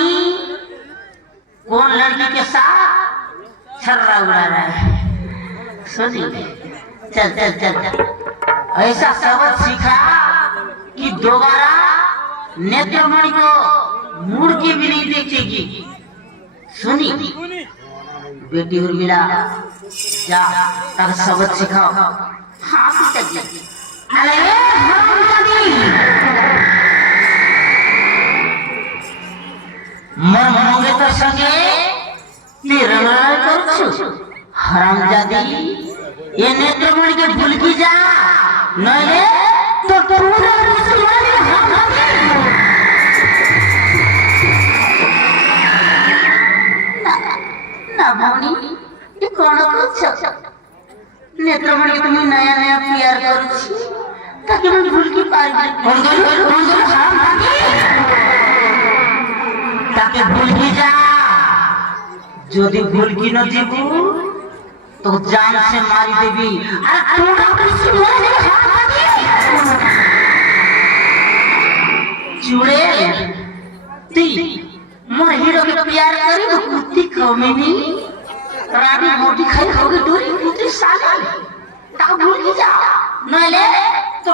नहीं कौन लड़की के साथ छर्रा उड़ा रहा है। सोची चल चल चल चल ऐसा सबक सीखा कि दोबारा नेत्रमणि को मुड़ के भी नहीं देखेगी। सुनी बेटी उर्मिला जा तब सबक सिखाओ। हाँ पिताजी। अरे मर मरोगे तो संगे तेरा लड़ाई करो हरामजादी। ये नेत्रमणि के भूल की जा नहीं तो पूरा ना भौनी ये कौन कुछ नेत्रमणि के तुम्हें नया नया प्यार करूँ ताकि मैं भूल की पार ताकि भूल की जा যদি ভুল কি ন জীবু তো জান সে মারি দেবি। আর তোমরা কিছু বলে চুড়ে তুই मोर हीरो के प्यार करी तो कुत्ती खमेनी रानी मोटी खाई होगी डोरी कुत्ती साले ता भूल की जा नले तो